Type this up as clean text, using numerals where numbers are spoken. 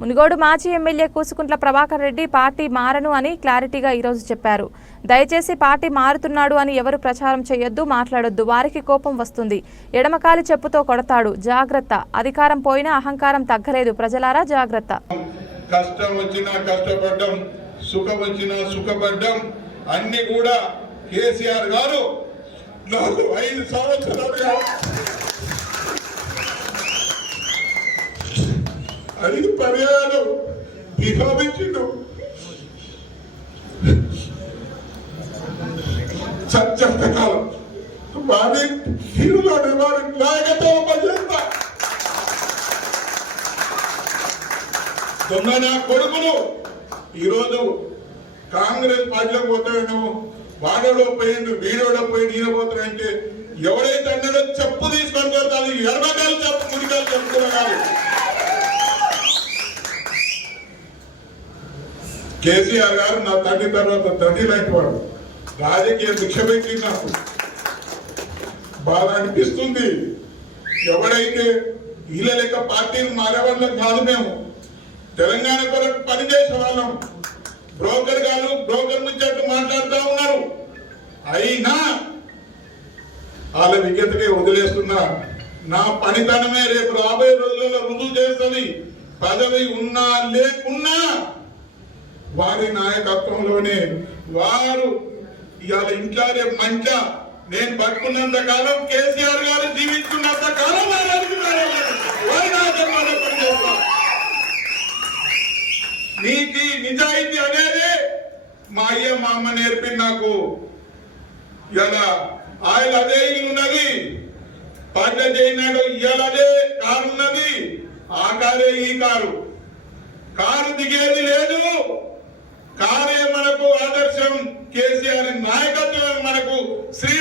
మునుగోడు మాజీ MLA Kusukuntla Prabhakar Reddy party మారను అని క్లారిటీగా ఈరోజు చెప్పారు. దయచేసి పార్టీ మారుతున్నాడు అని ఎవరు ప్రచారం చేయొద్దు, మాట్లాడొద్దు. వారికి కోపం వస్తుంది. ఎడమకాలి చెప్పుతో కొడతాడు. జాగ్రత్త. అధికారం పోయినా అహంకారం తగ్గలేదు. ప్రజలారా జాగ్రత్త. కష్టం వచ్చినా కష్టపడ్డం, సుఖం వచ్చినా సుఖపడ్డం అన్ని కూడా కేసీఆర్ గారు నాకు 5 సంవత్సరాలుగా 5 పర్యాలు విభావించిండు. సత్యంతకాలం వారి తీరులోని వారి నాయకత్వం పనిచేస్తా. దొంగ నా కొడుకులు ఈరోజు కాంగ్రెస్ పార్టీలో పోతాడు, వాడలో పోయిండు, వీడోలో పోయి ఈయన పోతాడంటే ఎవరైతే అన్నాడో చెప్పు తీసుకొని పోతాడు. ఎర్రకాయలు చెప్పు, ముడికాయలు చెప్పుకున్నాడు. కేసీఆర్ గారు నా తండ్రి తర్వాత తండ్రి లాంటి వాడు. రాజకీయ భిక్ష పెట్టి నాకు బాగా అనిపిస్తుంది. ఎవడైతే వీళ్ళ లెక్క పార్టీలు మారే వాళ్ళం కాదు. మేము తెలంగాణ కొరకు పనిచేసే వాళ్ళం. బ్రోకర్ గారు బ్రోకర్ ముచ్చట్లు మాట్లాడుతూ ఉన్నారు. అయినా వాళ్ళ విజ్ఞతకే వదిలేస్తున్నా. నా పనితనమే రేపు రాబోయే రోజులలో రుజువు చేస్తుంది. పదవి ఉన్నా లేకున్నా వారి నాయకత్వంలోనే వారు ఇవాళ ఇంట్లో రేపు మంచిగా నేను పట్టుకున్నంత కాలం, కేసీఆర్ గారు జీవించున్నంత కాలం వారి నాయకత్వంలో పనిచేస్తా. నీతి నిజాయితీ అనేది మా అయ్య మా అమ్మ నేర్పింది నాకు. ఇలా ఆయన అదే ఇల్లు ఉన్నది, పంట చేయనాడు. ఇవాళ అదే కారు ఉన్నది, ఆ కారే ఈ కారు. కారు దిగేది లేదు. కారే మనకు ఆదర్శం. కేసీఆర్ నాయకత్వం మనకు శ్రీ